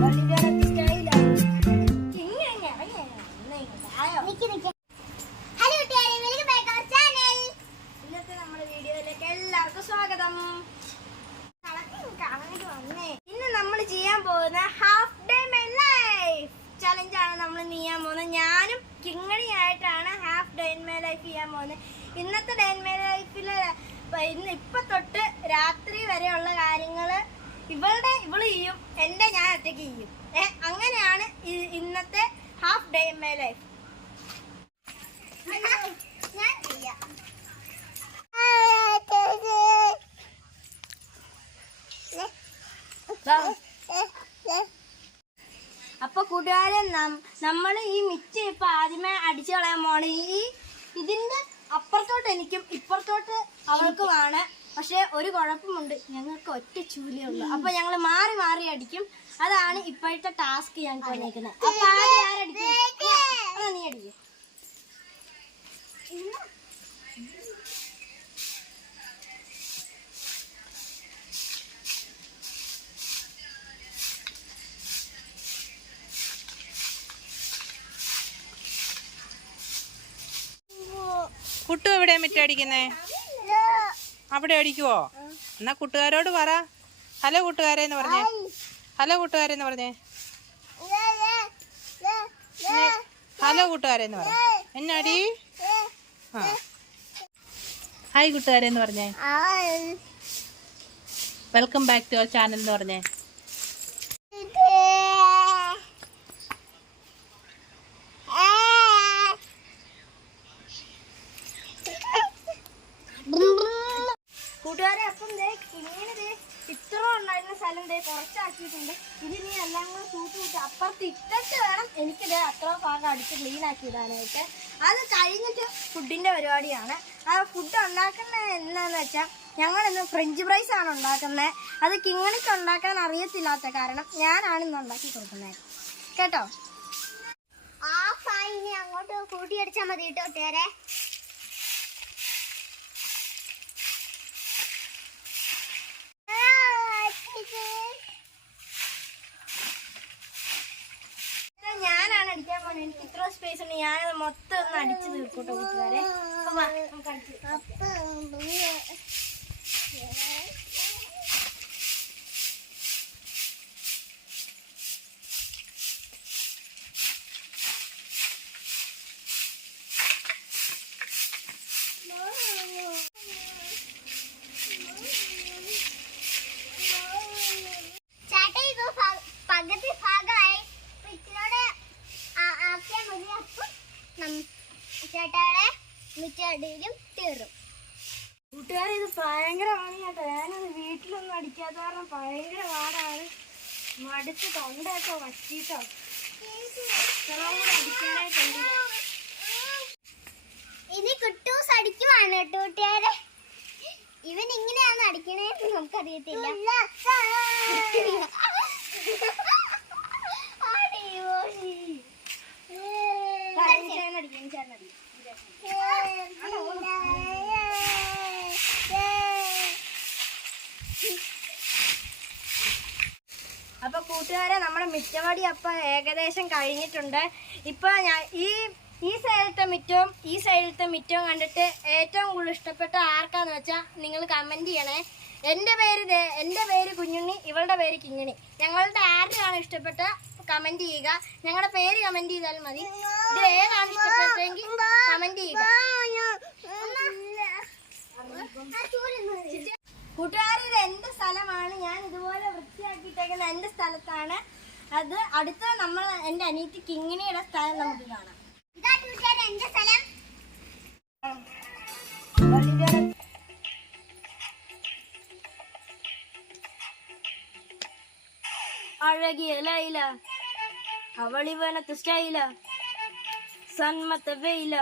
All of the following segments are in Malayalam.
സ്വാഗതം ഇന്ന് നമ്മൾ ചെയ്യാൻ half day my life challenge ആണ് നമ്മൾ ചെയ്യാൻ പോകുന്നത് ഞാനും ഹാഫ് ഡേ മൈ ലൈഫ് ചെയ്യാൻ പോകുന്നത് ഇന്നത്തെ ഡേ മൈ ലൈഫിൽ ഇന്ന് ഇപ്പൊ തൊട്ട് രാത്രി വരെയുള്ള കാര്യങ്ങൾ ഇവളുടെ എന്റെ ഞാൻ ഒറ്റയ്ക്ക് ചെയ്യും അങ്ങനെയാണ് ഇന്നത്തെ half day in my life ഞാൻ ചെയ്യാം. അപ്പൊ കൂട്ടുകാരെ നമ്മൾ ഈ മിച്ച ഇപ്പൊ ആദ്യമേ അടിച്ചു കളയാൻ പോണ. ഈ ഇതിന്റെ അപ്പുറത്തോട്ട് എനിക്കും ഇപ്പുറത്തോട്ട് അവൾക്കുമാണ് പക്ഷെ ഒരു കുഴപ്പമുണ്ട്. ഞങ്ങൾക്ക് ഒറ്റ ചൂലേ ഉള്ളൂ. അപ്പൊ ഞങ്ങൾ മാറി മാറി അടിക്കും. അതാണ് ഇപ്പോഴത്തെ ടാസ്ക് ഞങ്ങൾക്ക് വന്നേക്കുന്നത് അപ്പൊ ആരടിക്കും നീ അടിക്കും. കുട്ടു എവിടെയാ മിറ്റടിക്കുന്നേ അവിടെ അടിക്കുവോ? എന്നാ കൂട്ടുകാരോട് പറ. ഹലോ കൂട്ടുകാരെ എന്ന് പറഞ്ഞേ. ഹലോ കൂട്ടുകാരെ എന്ന് പറഞ്ഞേ. ഹലോ കൂട്ടുകാരെ എന്ന് പറ. എന്നാടി? ആ. ഹായ് കൂട്ടുകാരെ എന്ന് പറഞ്ഞേ. Welcome back to our channel എന്ന് പറഞ്ഞേ കൂട്ടുകാരെ അപ്പം ദേ ഇങ്ങനെ ദേ ഇത്ര ഉണ്ടായിരുന്ന സ്ഥലം ദേ കുറച്ചാക്കിയിട്ടുണ്ട്. ഇനി നീ എല്ലാം കൂടെ തൂക്കി വിട്ട് അപ്പുറത്ത് ഇട്ടിട്ട് വേണം എനിക്ക് ഇതേ അത്ര ഭാഗം അടിച്ച് ക്ലീൻ ആക്കി ഇടാനായിട്ട്. അത് കഴിഞ്ഞിട്ട് ഫുഡിന്റെ പരിപാടിയാണ്. ആ ഫുഡ് ഉണ്ടാക്കുന്ന എന്താണെന്ന് വെച്ചാൽ ഞങ്ങളിന്ന് ഫ്രഞ്ച് ഫ്രൈസ് ആണ് ഉണ്ടാക്കുന്നത്. അത് കിങ്ങണിക്ക് ഉണ്ടാക്കാൻ അറിയത്തില്ലാത്ത കാരണം ഞാനാണ് ഇന്ന് ഉണ്ടാക്കി കൊടുക്കുന്നത്. കേട്ടോ? ആ ഫൈനെ അങ്ങോട്ട് കൂട്ടിയടിച്ചാൽ മതി കേട്ടോ കൂട്ടുകാരെ ഇത് ഞാനാണ് അടിക്കാൻ പോകുന്നത് എനിക്ക് ഇത്ര സ്പേസ് ഉണ്ട്. ഞാനത് മൊത്തം ഒന്ന് അടിച്ചു തീർക്കോട്ടെ കൂട്ടുകാരെ നമുക്ക് അടിച്ച് മിറ്റടിയിലും തീറും കൂട്ടുകാരെ ഇത് ഭയങ്കര പണിയാട്ടോ ഞാനത് വീട്ടിലൊന്നും അടിക്കാത്ത കാരണം ഭയങ്കര പാടാണ്. മടുത്ത് തൊണ്ടയൊക്കെ വറ്റിട്ടോ. ഇനി കുട്ടൂസ് അടിക്കുവാണ് കേട്ടോ കൂട്ടുകാരെ. ഇവൻ ഇങ്ങനെയാണ് അടിക്കണേന്ന് നമുക്കറിയത്തില്ല അടിപൊളി. ചേട്ടൻ അടിക്കും ചേട്ടൻ അടിക്കും അപ്പൊ കൂട്ടുകാരെ നമ്മുടെ മിറ്റവടി അപ്പൊ ഏകദേശം കഴിഞ്ഞിട്ടുണ്ട്. ഇപ്പൊ ഞാൻ ഈ ഈ സൈഡിലത്തെ മിറ്റവും ഈ സൈഡിലത്തെ മിറ്റവും കണ്ടിട്ട് ഏറ്റവും കൂടുതൽ ഇഷ്ടപ്പെട്ട ആർക്കാന്ന് വെച്ചാൽ നിങ്ങൾ കമന്റ് ചെയ്യണേ. എന്റെ പേര് എന്റെ പേര് കുഞ്ഞുണ്ണി ഇവളുടെ പേര് കിങ്ങിണി. ഞങ്ങളുടെ ആർക്കാണ് ഇഷ്ടപ്പെട്ട കമന്റ് ചെയ്യുക. ഞങ്ങളുടെ പേര് കമന്റ് ചെയ്താൽ മതി. ഇത് ഏതാണ് ഇഷ്ടപ്പെട്ടതെങ്കിൽ കമന്റ് ചെയ്യുക. കൂട്ടുകാരി ഇത് എന്റെ സ്ഥലമാണ്? ഞാൻ ഇതുപോലെ വൃത്തിയാക്കിയിട്ടേക്കുന്ന എന്റെ സ്ഥലത്താണ്. അത് അടുത്ത നമ്മൾ എന്റെ അനിയത്തി കിങ്ങിണിയുടെ സ്ഥലം നമുക്ക് കാണാം. ഇതാ അഴകിയ ലൈല. ಅವಳಿವನ ತುಷ್ಟೈಲ ಸನ್ಮತವೇ ಇಲ್ಲ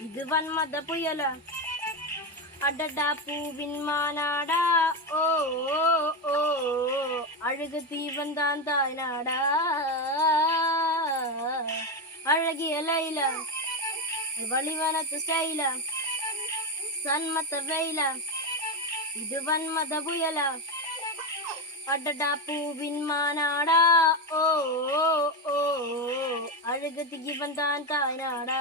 இது வன்மத புயல அடடா பூவின் மாநாடா ஓ ஓ அழகு தீவன் தான் தாய் நாடா அழகிய லைல வழிவனத்து ஸ்டைல சன்மத்த வெயில இது வன்மத புயலா அடடா பூவின் மாநாடா ஓ ஓ அழகு திகி வந்தான் காய்நாடா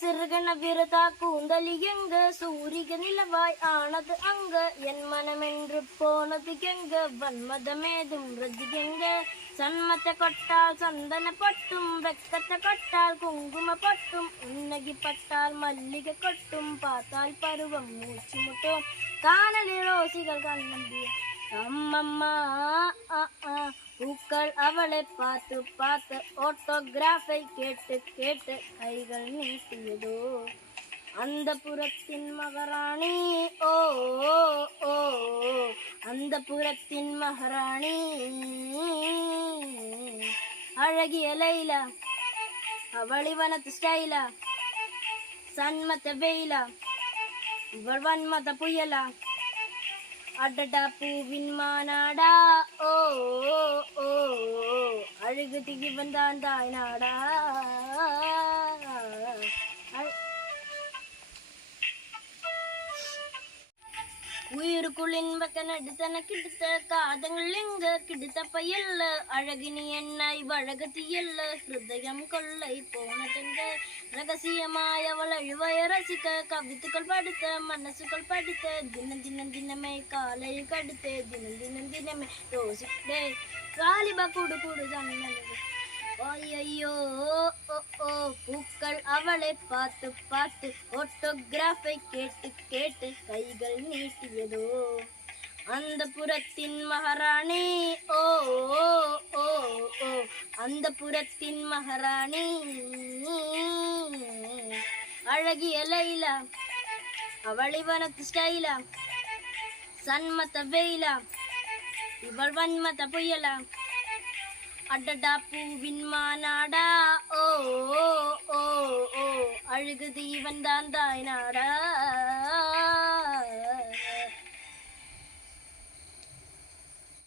சிறுகன விரதா கூந்தலி எங்க? சூரிய நிலவாய் ஆனது அங்க. என் மனமென்று போனது எங்க? வன்மதமேதும் ரதி எங்க? சன்மத்தை கொட்டால் சந்தன பொட்டும் வெக்கத்தை கொட்டால் குங்கும பொட்டும் உன்னகி பட்டால் மல்லிகை கொட்டும் பார்த்தால் பருவம் மூச்சு முட்டும். காணலி ரோசிகள் கண்ணம்பிய. அம்மம்மா பூக்கள் அவளை பார்த்து பார்த்து ஓட்டோகிராஃபை கேட்டு கேட்டு கைகள் நீட்டியதோ அந்த புறத்தின் மகாராணி ஓ ஓ அந்த புறத்தின் மகாராணி. அழகிய லைலா அவளிவனத்து ஸ்டைலா சன்மத்த வெயிலா இவள் வன்மத புயலா அடடா பூவின் மாநாடா ஓ ஓ, அழுகு திகி வந்தான் தாய் நாடா. உயிருக்குள் இன்பக்க நடுத்தன கிடுத்த காதங்கள் எங்க? கிடுத்த பையல்ல அழகினி என்னை வழகத்தி எல்ல ஹிருதயம் கொள்ளை போனதுங்க ரகசியமாய் அவள் அழுவைய ரசிக்க கவித்துக்கள் படுத்த மனசுக்கள் படுத்த தினம் தினம் தினமே காலை கடுத்து தினம் தினம் தினமே யோசித்தே வாலிபா கூடு கூடு தான் ஐயோ ஓ பூக்கள் அவளை பார்த்து பார்த்து போட்டோகிராஃபை கேட்டு கேட்டு கைகள் நீட்டியதோ. அந்த புறத்தின் மகாராணி ஓ ஓ ஓ ஓ அந்த புறத்தின் மகாராணி. அழகிய லைலா அவளிவனத்து ஸ்டைலா சன்மத வெயிலா இவள் வன்மத புயலா அடடா பூவின் மாநாடா ஓ ஓ ஓ ஓ. அழுகுது இவன் தான் தாய் நாடா.